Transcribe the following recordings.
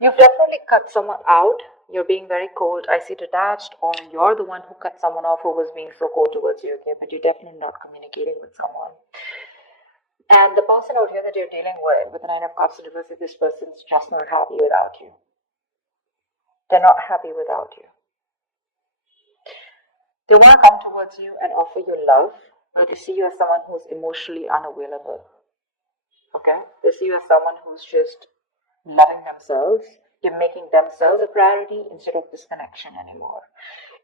You've definitely cut someone out. You're being very cold. I see detached, or you're the one who cut someone off who was being so cold towards you, okay? But you're definitely not communicating with someone. And the person out here that you're dealing with the Nine of Cups in reverse, this person's just not happy without you. They're not happy without you. They want to come towards you and offer you love, but they see you as someone who's emotionally unavailable. Okay? They see you as someone who's just loving themselves. You're making themselves a priority instead of this connection anymore.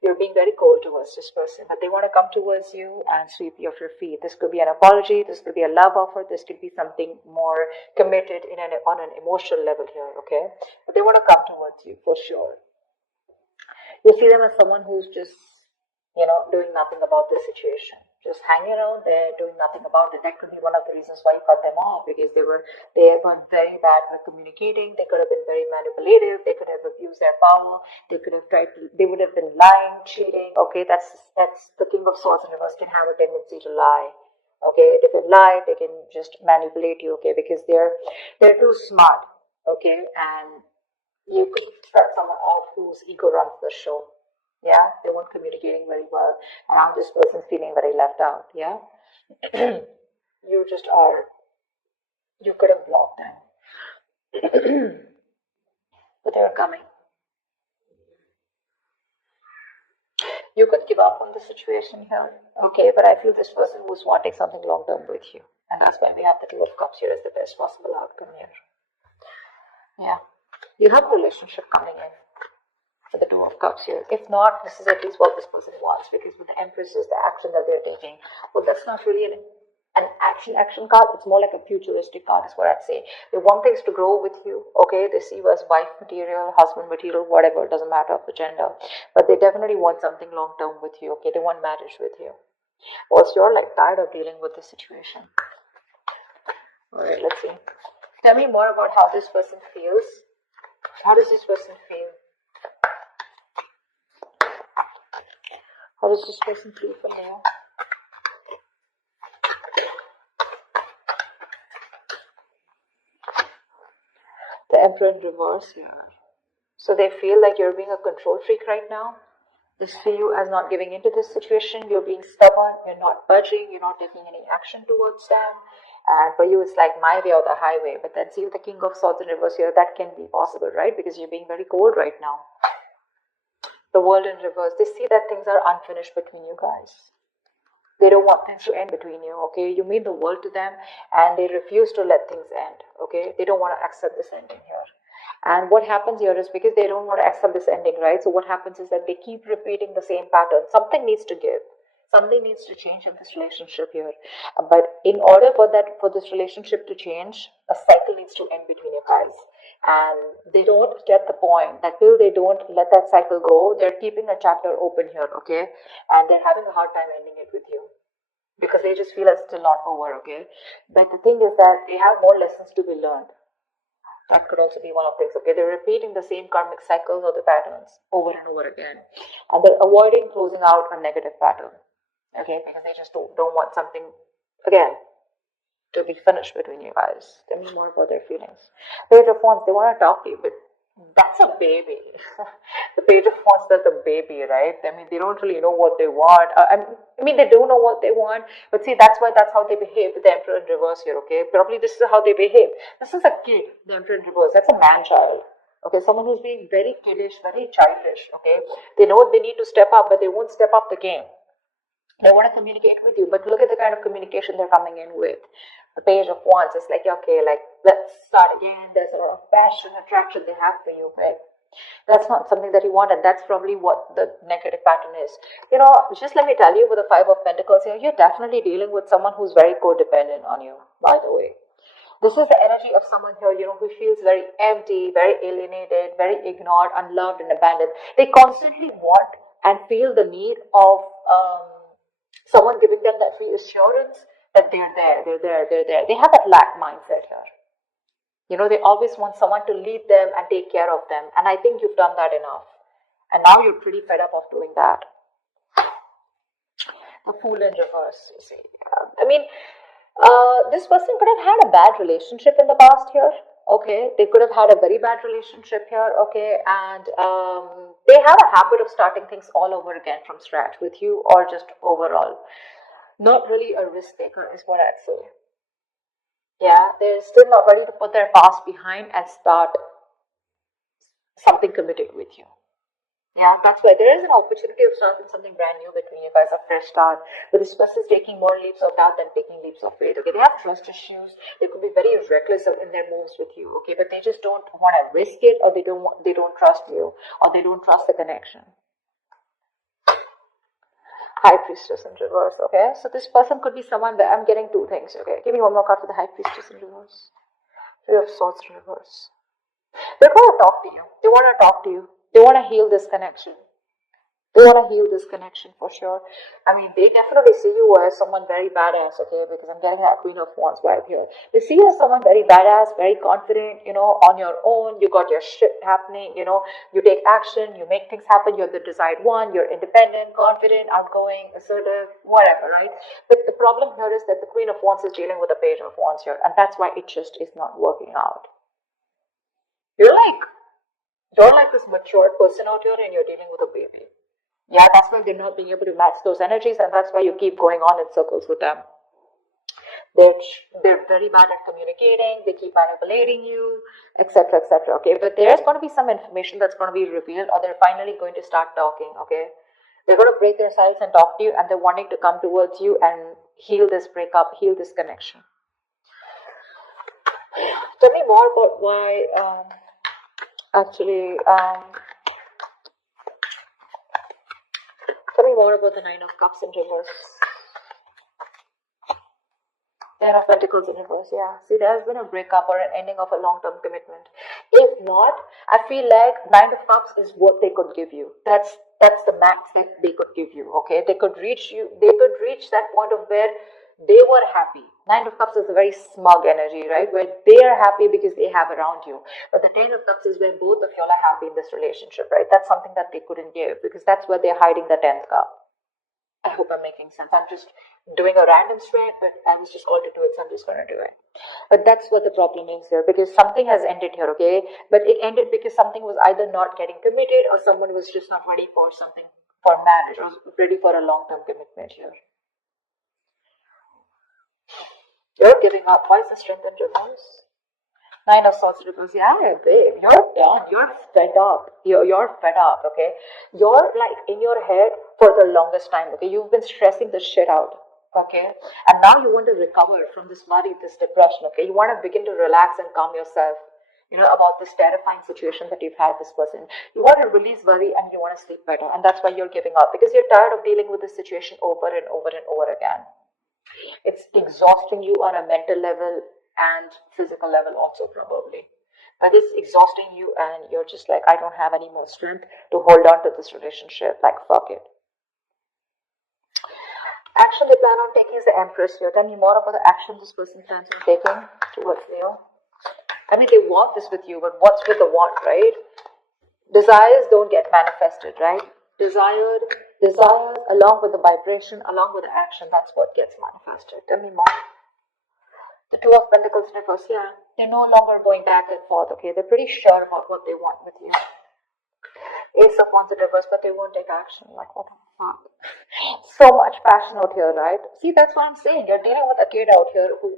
You're being very cold towards this person, but they want to come towards you and sweep you off your feet. This could be an apology, this could be a love offer, this could be something more committed on an emotional level here, okay? But they want to come towards you for sure. You see them as someone who's just, doing nothing about the situation. Just hanging around there, doing nothing about it. That could be one of the reasons why you cut them off, because they were very bad at communicating. They could have been very manipulative. They could have abused their power. They would have been lying, cheating. Okay, that's the King of Swords in reverse can have a tendency to lie. Okay, they can lie. They can just manipulate you. Okay, because they're too smart. Okay, and you could cut someone off whose ego runs the show. Yeah, they weren't communicating very well, and now this person's feeling very left out. Yeah, you just are. You could have blocked them, but they're coming. You could give up on the situation here, okay? But I feel this person was wanting something long term with you, and that's why we have the Two of Cups here as the best possible outcome here. Yeah, you have a relationship coming in. For the Two of Cups here. If not, this is at least what this person wants, because with the Empress is the action that they're taking. Well, that's not really an action card. It's more like a futuristic card is what I'd say. They want things to grow with you, okay? They see you as wife material, husband material, whatever, it doesn't matter of the gender. But they definitely want something long term with you, okay? They want marriage with you. Also, you're like tired of dealing with this situation. Alright, let's see. Tell me more about how this person feels. How does this person feel? How does this person feel for you? The Emperor in reverse here. So they feel like you're being a control freak right now. They see you as not giving into this situation. You're being stubborn. You're not budging. You're not taking any action towards them. And for you, it's like my way or the highway. But then see with the King of Swords in reverse here, that can be possible, right? Because you're being very cold right now. The World in reverse, they see that things are unfinished between you guys. They don't want things to end between you, okay? You mean the world to them, and they refuse to let things end, okay? They don't want to accept this ending here. And what happens here is because they don't want to accept this ending, right? So what happens is that they keep repeating the same pattern. Something needs to give. Something needs to change in this relationship here. But in order for this relationship to change, a cycle needs to end between you guys. And they don't get the point that till they don't let that cycle go, they're keeping a chapter open here, okay? And they're having a hard time ending it with you, because they just feel it's still not over, okay? But the thing is that they have more lessons to be learned. That could also be one of the things, okay? They're repeating the same karmic cycles or the patterns over and over again. And they're avoiding closing out a negative pattern, okay? Because they just don't want something, again, to be finished between you guys. Tell me more about their feelings. Page of Wands, they want to talk to you, but that's a baby. The Page of Wands, that's a baby, right? I mean, they don't really know what they want. I mean, they do know what they want, but see, that's how they behave with the Emperor in reverse here, okay? Probably this is how they behave. This is a kid, the Emperor in reverse. That's a man-child. Okay, someone who's being very kiddish, very childish, okay? They know they need to step up, but they won't step up the game. They want to communicate with you, but look at the kind of communication they're coming in with. The Page of Wands is like, okay, like, let's start again. There's a lot of passion, attraction they have for you, but that's not something that you want, and that's probably what the negative pattern is. Just let me tell you, with the Five of Pentacles here, you're definitely dealing with someone who's very codependent on you, by the way. This is the energy of someone here, who feels very empty, very alienated, very ignored, unloved, and abandoned. They constantly want and feel the need of someone giving them that reassurance that they're there. They have that lack mindset here. They always want someone to lead them and take care of them. And I think you've done that enough. And now you're pretty fed up of doing that. The Fool in reverse, you see. I mean, this person could have had a bad relationship in the past here. okay? They could have had a very bad relationship here, okay? And they have a habit of starting things all over again from scratch with you, or just overall. Not really a risk taker is what I'd say. Yeah, they're still not ready to put their past behind and start something committed with you. Yeah, that's why there is an opportunity of starting something brand new between you guys, a fresh start. But this person is taking more leaps of doubt than taking leaps of faith. Okay, they have trust issues. They could be very reckless in their moves with you. Okay, but they just don't want to risk it, or they don't trust you, or they don't trust the connection. High Priestess in reverse. Okay, so this person could be someone that I'm getting two things. Okay, give me one more card for the High Priestess in reverse. Three of Swords in reverse. They want to talk to you. They want to talk to you. They want to heal this connection. They want to heal this connection for sure. I mean, they definitely see you as someone very badass, okay? Because I'm getting that Queen of Wands vibe here. They see you as someone very badass, very confident, on your own. You got your shit happening, you take action, you make things happen. You're the desired one. You're independent, confident, outgoing, assertive, whatever, right? But the problem here is that the Queen of Wands is dealing with the Page of Wands here, and that's why it just is not working out. You're like this matured person out here, and you're dealing with a baby. Yeah, that's why they're not being able to match those energies, and that's why you keep going on in circles with them. They're very bad at communicating. They keep manipulating you, etc., etc. Okay, but there's going to be some information that's going to be revealed, or they're finally going to start talking. Okay, they're going to break their silence and talk to you, and they're wanting to come towards you and heal this breakup, heal this connection. Tell me more about why. Tell me more about the Nine of Cups in reverse. Ten of Pentacles in reverse, yeah. See, there has been a breakup or an ending of a long-term commitment. If not, I feel like Nine of Cups is what they could give you. That's the max that they could give you, okay? They could reach that point of where they were happy. Nine of Cups is a very smug energy, right? Where they are happy because they have around you. But the Ten of Cups is where both of y'all are happy in this relationship, right? That's something that they couldn't give, because that's where they're hiding the 10th cup. I hope I'm making sense. I'm just doing a random spread, but I was just called to do it, so I'm just going to do it. But that's what the problem is here, because something has ended here, okay? But it ended because something was either not getting committed, or someone was just not ready for something, for marriage, or ready for a long-term commitment here. You're giving up. Why is the Strength in reverse? Nine of Swords reverse. Yeah, babe. You're done. You're fed up. You're fed up, okay? You're like in your head for the longest time, okay? You've been stressing the shit out, okay? And now you want to recover from this worry, this depression, okay? You want to begin to relax and calm yourself, about this terrifying situation that you've had with this person. You want to release worry and you want to sleep better. And that's why you're giving up, because you're tired of dealing with this situation over and over and over again. It's exhausting you on a mental level and physical level also, probably. But it's exhausting you, and you're just like, I don't have any more strength to hold on to this relationship. Like, fuck it. Action they plan on taking is the Empress here. Tell me more about the action this person plans on taking towards you. I mean, they want this with you, but what's with the want, right? Desires don't get manifested, right? Desires along with the vibration, along with the action, that's what gets manifested. Tell me more. The Two of Pentacles reverse, yeah. They're no longer going back and forth, okay? They're pretty sure about what they want with you. Ace of Wands in reverse, but they won't take action. Like, what the fuck? So much passion out here, right? See, that's what I'm saying. You're dealing with a kid out here who,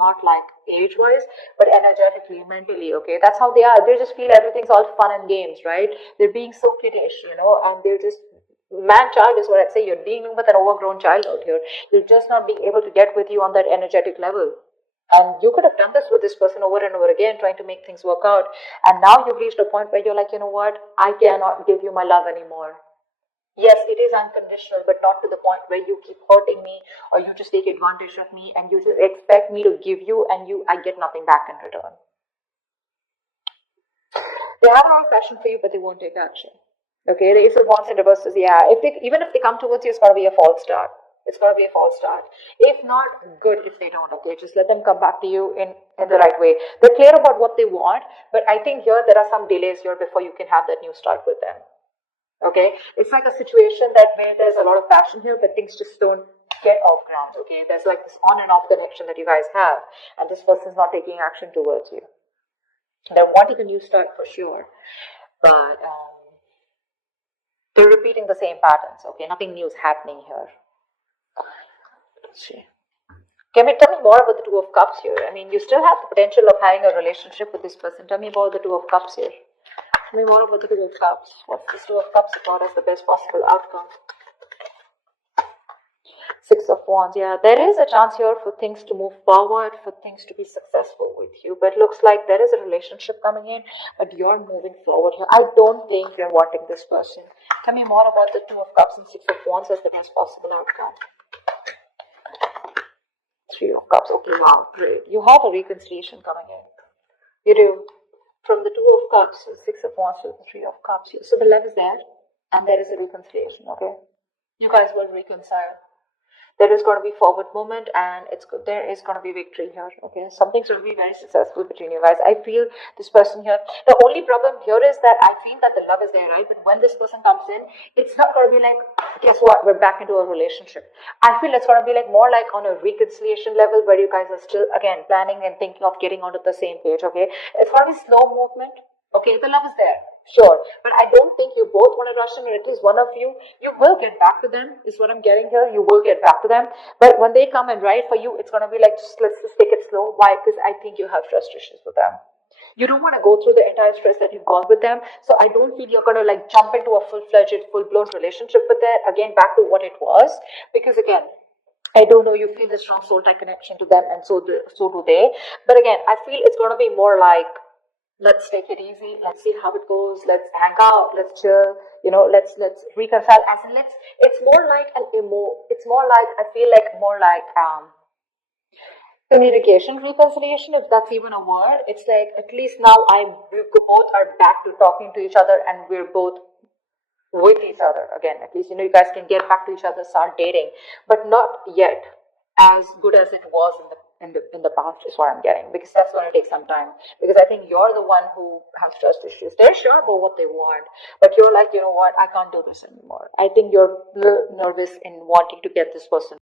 not like age-wise, but energetically, mentally, okay? That's how they are. They just feel everything's all fun and games, right? They're being so kiddish, and they're just... Man-child is what I'd say. You're dealing with an overgrown child out here. You're just not being able to get with you on that energetic level. And you could have done this with this person over and over again, trying to make things work out. And now you've reached a point where you're like, you know what? I cannot give you my love anymore. Yes, it is unconditional, but not to the point where you keep hurting me, or you just take advantage of me, and you just expect me to give you, and I get nothing back in return. They have a lot of passion for you, but they won't take action. Okay, the Ace of Wands in reverse is, yeah, even if they come towards you, it's going to be a false start. It's going to be a false start. If not, good if they don't, okay? Just let them come back to you in the right way. They're clear about what they want, but I think here there are some delays here before you can have that new start with them. Okay? It's like a situation where there's a lot of passion here, but things just don't get off ground, okay? There's like this on and off connection that you guys have, and this person's not taking action towards you. They're wanting a new start for sure, but they're repeating the same patterns. Okay, nothing new is happening here. Let's see. Tell me more about the Two of Cups here. I mean, you still have the potential of having a relationship with this person. Tell me about the Two of Cups here. Tell me more about the Two of Cups. What's this Two of Cups about as the best possible outcome? Six of Wands. Yeah, there is a chance here for things to move forward, for things to be successful with you. But it looks like there is a relationship coming in, but you're moving forward here. I don't think you're wanting this person. Tell me more about the Two of Cups and Six of Wands as the best possible outcome. Three of Cups. Okay, wow, great. You have a reconciliation coming in. You do. From the Two of Cups, the Six of Wands to the Three of Cups. So the love is there, and there is a reconciliation, okay? You guys will reconcile. There is going to be forward movement, and there is going to be victory here, okay? Something's going to be very successful between you guys. I feel this person here. The only problem here is that I feel that the love is there, right? But when this person comes in, it's not going to be like, guess what? We're back into a relationship. I feel it's going to be like more like on a reconciliation level where you guys are still, again, planning and thinking of getting onto the same page, okay? It's going to be slow movement. Okay, the love is there, sure. But I don't think you both want to rush in, or at least one of you. You will get back to them, is what I'm getting here. You will get back to them. But when they come and write for you, it's going to be like, let's just take it slow. Why? Because I think you have trust issues with them. You don't want to go through the entire stress that you've gone with them. So I don't feel you're going to like jump into a full-fledged, full-blown relationship with that. Again, back to what it was. Because again, I don't know, you feel the strong soul tie connection to them, and so do they. But again, I feel it's going to be more like, let's take it easy. Let's see how it goes. Let's hang out. Let's chill. Let's reconcile. As in, it's more like it's more like, I feel like more like communication reconciliation, if that's even a word. It's like, at least now we both are back to talking to each other, and we're both with each other again. At least you guys can get back to each other, start dating, but not yet as good as it was in the past, is what I'm getting, because that's going to take some time. Because I think you're the one who has trust issues. They're sure about what they want, but you're like, you know what, I can't do this anymore. I think you're a little nervous in wanting to get this person.